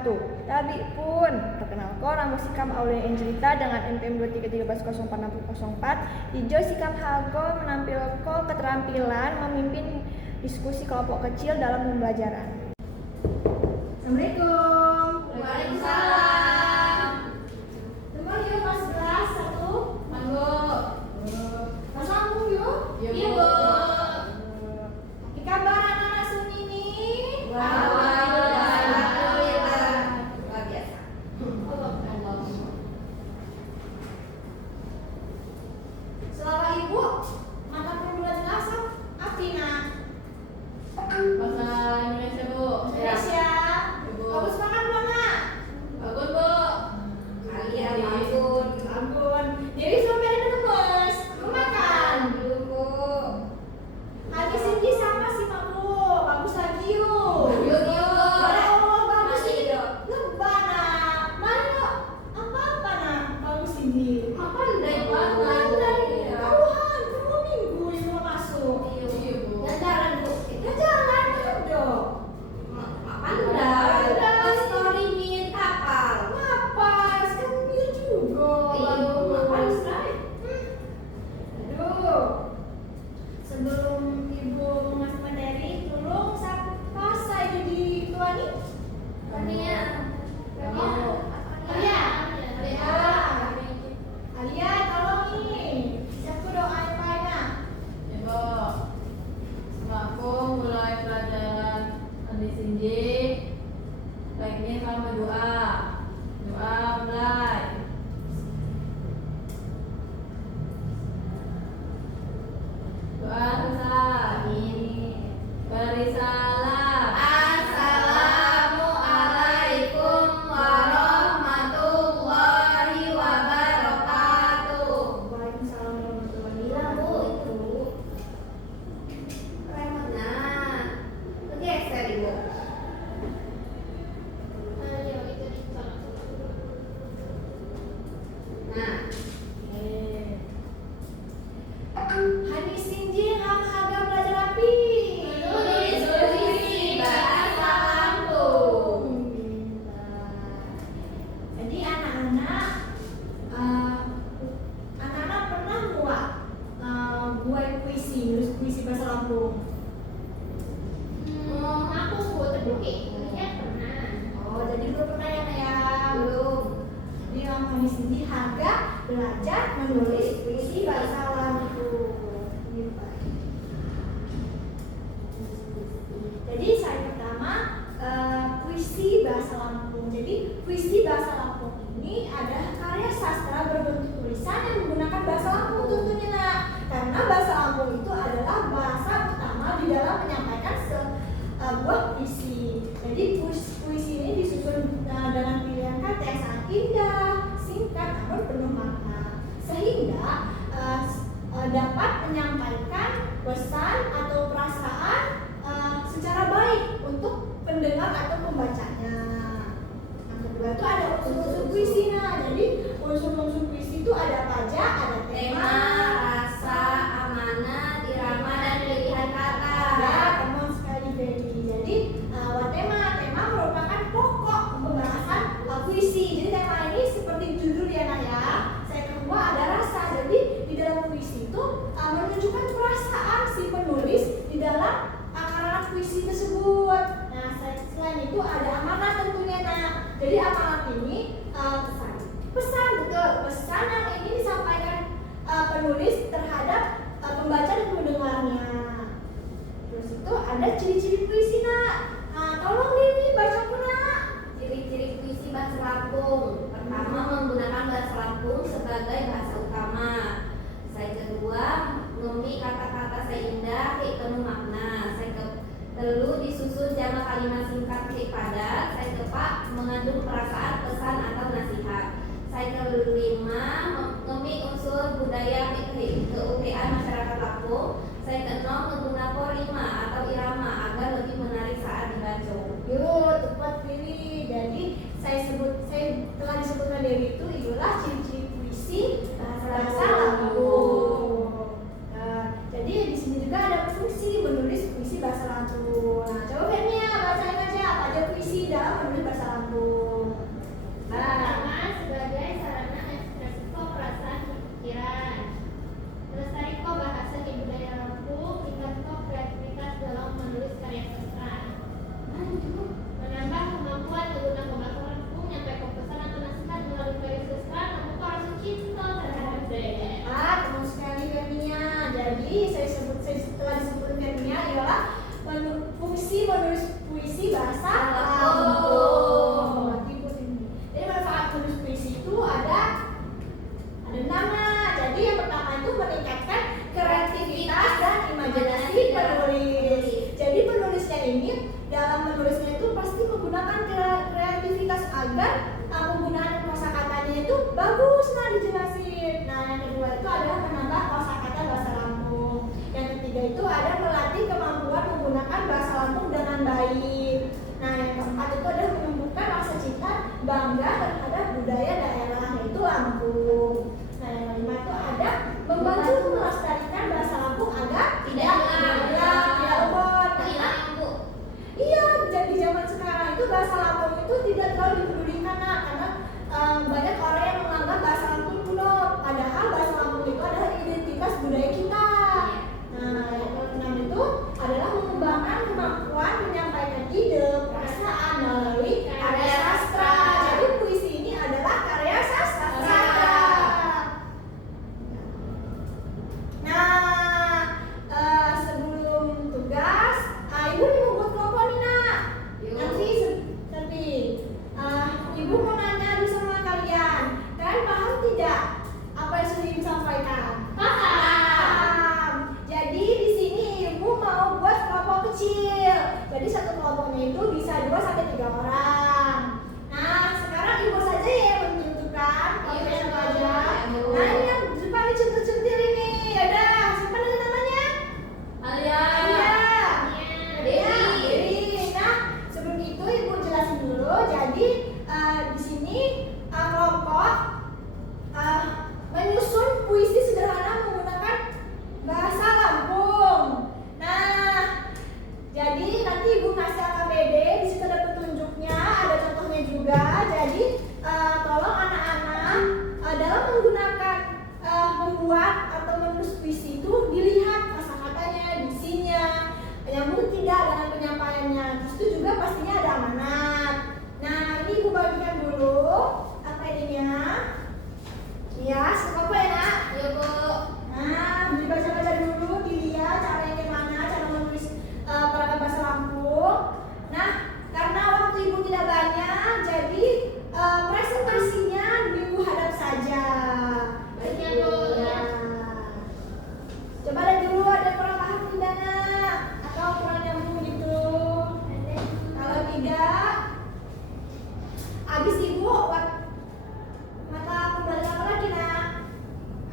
wabarakatuh. Tabi pun perkenalkan, nama Sikam Aulia Angelita dengan NPM 2313046004. Ijo Sikam Hago menampilkan keterampilan memimpin diskusi kelompok kecil dalam pembelajaran. Assalamualaikum. Waalaikumsalam. Teman yuk kelas 11 satu. Manggo. Mas Lampung yuk. Iya, Bu. Apa kabar anak-anak Sunni ini? Alhamdulillah. Luar biasa. Selama ibu mata pembelajaran apa nak? Bahasa Indonesia, Bu. Indonesia. Ibu. Bagus banget belum nak? Bagus, Bu. Kalian ampun, ampun. Dewi sampai ada lemes. Mau makan? Belum, Bu. Habis ini sama sih Mamu. Bagus lagi yuk. Yuk, Bu. Ya Allah, bagus Mari, ini. yuk. Lebah nak. Mari yuk. Apa-apa nak? Bagus ini. Pandai banget. Pandai. Iya. Tuhan, 2 minggu ini mau masuk. Iya, Bu. Jalan bu. Ya jalan dong. Pandai. Story min kapal. Apa? Sekarang dia juga. Iya, Bu. Pandai. Aduh. Sebelum ibu masuk materi, tolong siapa saya jadi ketua nih? Tania. Alia. Alia, tolong ini. Siapa doain Paina? Ya, Bu. Sebelum aku mulai pelajaran hadis injil, baiknya kamu berdoa. Doa mulai. Doa selesai. Beri salam. Assalamualaikum warahmatullahi wabarakatuh. Waalaikumsalam warahmatullahi Bilang, Bu, wabarakatuh. itu remote-nya kegeser, Ibu. Nah, Hadis Injil Ham Haga belajar rapi. Menulis puisi bahasa Lampung. Jadi anak-anak pernah buat puisi, nulis puisi bahasa Lampung. Oh, jadi belum pernah ya kayak Belum. Jadi Ham Hadis Injil Haga belajar menulis puisi bahasa Lampung. Ini, Pak. Jadi saya pertama puisi bahasa Lampung. Jadi puisi bahasa Lampung ini adalah karya sastra berbentuk tulisan yang menggunakan bahasa Lampung tentunya nak. Karena bahasa Lampung itu adalah bahasa utama di dalam menyampaikan sebuah puisi. Jadi puisi ini disusun dengan pilihan kata yang sangat indah, singkat, namun penuh makna, sehingga dapat menyampaikan pesan atau perasaan secara baik untuk pendengar atau pembacanya. Yang kedua itu ada unsur-unsur puisi. Nah, jadi unsur-unsur puisi itu ada apa aja? Ada Tema, rasa, amanat, irama, dan pilihan kata. Ya, teman sekali Feli. Jadi tema merupakan pokok pembahasan puisi. Jadi tema ini seperti judul ya Nak ya. Saya kedua ada rasa. Jadi di dalam puisi itu menunjukkan perasaan si penulis di dalam karya puisi tersebut. Nah, selain itu ada amanat tentunya Nak. Jadi amanat ini pesan betul, pesan yang ingin disampaikan penulis terhadap pembaca dan pendengarnya. Terus itu ada ciri-ciri puisi Nak. Tolong Dewi baca Nak. Ciri-ciri puisi bahasa Lampung. Pertama, menggunakan bahasa Lampung sebagai bahasa utama. Saya kedua, ngemi kata-kata seindah, penuh makna. Saya telu, disusun jama kalimat singkat, padat. Saya keempat, mengandung perasaan, pesan atau nasihat. Saya kelima, ngemi unsur budaya keukean masyarakat Lampung. Saya keenam, menggunakan rima atau irama agar lebih menarik saat dibaca. Yuk, tepat pilih. Jadi saya telah disebutkan Dewi itu itulah ciri-ciri puisi bahasa Lampung. Jadi di sini juga ada fungsi menulis puisi bahasa Lampung. Nah, coba Fenia bacain aja apa aja puisi dalam menulis bahasa Lampung. Jadi saya telah disebutkannya ialah fungsi menulis puisi bahasa Lampung. Jadi manfaat menulis puisi itu ada 6. Jadi yang pertama itu meningkatkan kreativitas dan imajinasi penulis. Jadi penulisnya ini dalam menulisnya itu pasti menggunakan kreativitas agar penggunaan kosakatanya itu bagus dijelasin. Nah, yang kedua itu adalah menambah kosakata bahasa Lampung. Yang ketiga itu ada melatih kemampuan menggunakan bahasa Lampung dengan baik. Nah, yang keempat itu adalah menumbuhkan rasa cinta bangga terhadap budaya daerah yaitu Lampung. Nah, yang kelima itu ada membantu melestarikan bahasa Lampung agar tidak lebon. Iya, jadi zaman sekarang itu bahasa Lampung itu tidak terlalu dipedulikan karena banyak orang yang menganggap bahasa Lampung kuno, padahal bahasa Lampung itu adalah identitas budaya kita. Nah, yang keenam itu adalah mengembangkan kemampuan menyampaikan ide, perasaan melalui karya sastra. Jadi puisi ini adalah karya sastra. Nah, sebelum tugas, ibu nih mau buat kelompok nih nak. Tapi ibu mau nanya dulu sama kalian, kalian paham tidak apa yang sudah ibu sampaikan? Paham. Jadi di sini ibu mau buat kelompok kecil. Jadi satu kelompoknya itu bisa 2 sampai 3 orang. Nah, sekarang ibu saja ya yang menentukan kelompok siapa aja. Nah, ini yang depan ini centil-centil ini. Ada siapa namanya? Alia. Dewi. Nah, sebelum itu ibu jelasin dulu. Jadi di sini kelompok menyusun puisi sederhana menggunakan bahasa Lampung. Nah, jadi nanti ibu kasih AKBD, di situ ada petunjuknya, ada contohnya juga. Jadi tolong anak-anak dalam menggunakan membuat atau menulis puisi itu dilihat kosakatanya, diksinya, nyambung tidak dengan penyampaiannya. Terus itu juga pastinya ada amanat. Nah, ini ibu bagikan dulu AKBD-nya. Ya, sekolah ya nak? Iya Bu. Nah, dibaca-baca dulu, dilihat caranya gimana, cara menulis perangkat bahasa Lampung. Nah, karena waktu ibu tidak banyak, jadi presentasinya ibu hadap saja. Baik ya Bu. Ya. Coba lihat dulu ada kurang paham tidak nak? Atau kurang nyambung gitu? Kalau tidak, habis ibu mata pembelajaran apa lagi nak?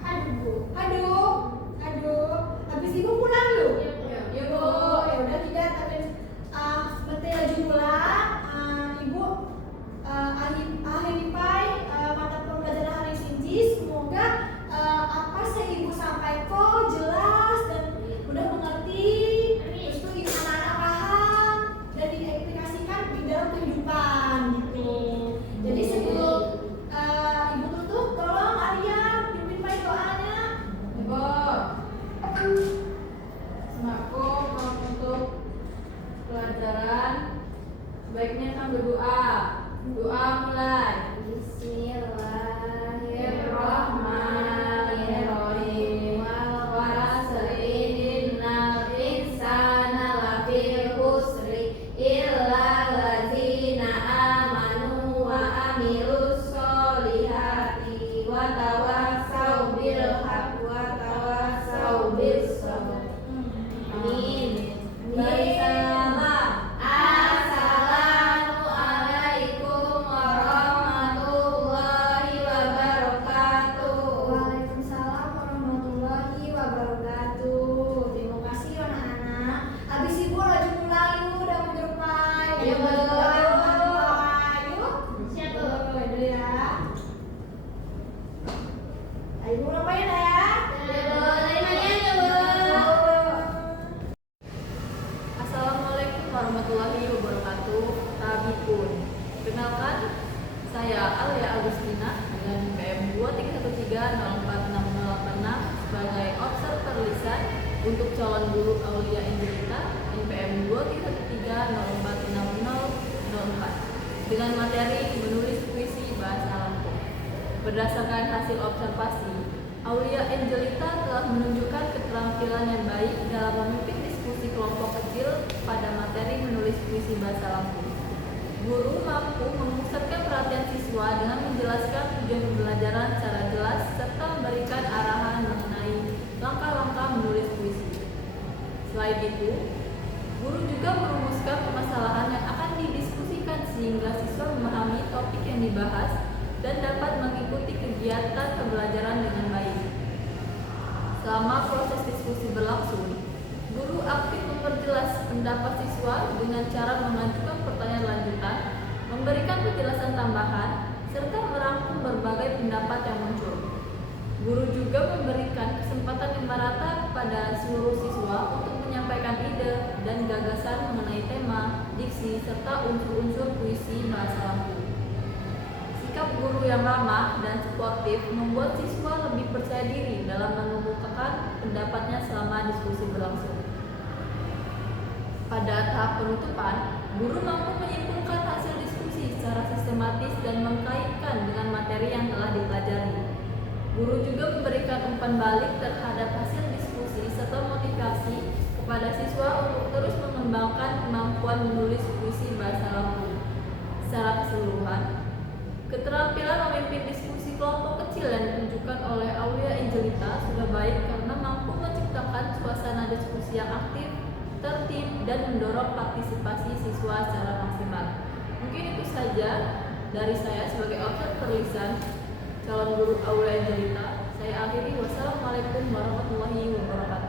Aduh. Habis ibu pulang yuk. Ya Bu. Ya udah tidak, tapi bentar lagi pulang. Ibu akhiri mata pembelajaran hari ini. Semoga apa yang ibu sampaikan jelas dan mudah mengerti. Terus itu ibu anak-anak paham dan diaplikasikan di dalam kehidupan gitu. Jadi sebelum ibu tutup, tolong Arya pimpin baik doanya. Ibu, semaku untuk pelajaran sebaiknya kan berdoa. Doa mulai. Bismillahirrahmanirrahim. Wasrinnal insana lafil khusri illa allazina amanu wa amilus solihati wa tawassau bil haqq wa tawassau bis sabr. Amin. Assalamualaikum warahmatullahi wabarakatuh. Waalaikumsalam warahmatullahi wabarakatuh. Terima kasih anak-anak. Habis ibu rajin pulang yuk, udah menyerupai. Iya, Bu. Yuk. Siap, Bu. Dulu ya. Ayo ibu ngapain ya? Ya Bu, terima kasih Bu. Assalamualaikum warahmatullahi wabarakatuh. Tabipun. Kenalkan, saya Alia Agustina dengan PM 2313046086 sebagai observer lisan untuk calon guru Aulia Angelita NPM 2313046004 dengan materi menulis puisi bahasa Lampung. Berdasarkan hasil observasi, Aulia Angelita telah menunjukkan keterampilannya baik dalam memimpin diskusi kelompok kecil pada materi menulis puisi bahasa Lampung. Guru mampu memusatkan perhatian siswa dengan menjelaskan tujuan pembelajaran secara jelas serta memberikan arahan mengenai langkah-langkah menulis puisi. Selain itu, guru juga merumuskan permasalahan yang akan didiskusikan sehingga siswa memahami topik yang dibahas dan dapat mengikuti kegiatan pembelajaran dengan baik. Selama proses diskusi berlangsung, guru aktif memperjelas pendapat siswa dengan cara mengajukan pertanyaan lanjutan, memberikan penjelasan tambahan, serta merangkum berbagai pendapat yang muncul. Guru juga memberikan kesempatan yang merata kepada seluruh siswa untuk menyampaikan ide dan gagasan mengenai tema, diksi, serta unsur-unsur puisi bahasa Lampung. Sikap guru yang ramah dan suportif membuat siswa lebih percaya diri dalam mengemukakan pendapatnya selama diskusi berlangsung. Pada tahap penutupan, guru mampu menyimpulkan hasil diskusi secara sistematis dan mengkaitkan dengan materi yang telah dipelajari. Guru juga memberikan umpan balik terhadap hasil diskusi serta motivasi kepada siswa untuk terus mengembangkan kemampuan menulis puisi bahasa Lampung. Secara keseluruhan, keterampilan memimpin diskusi kelompok kecil yang ditunjukkan oleh Aulia Angelita sudah baik karena mampu menciptakan suasana diskusi yang aktif, tertib, dan mendorong partisipasi siswa secara maksimal. Mungkin itu saja dari saya sebagai observer lisan calon guru Aulia Angelita. Saya akhiri, wassalamualaikum warahmatullahi wabarakatuh.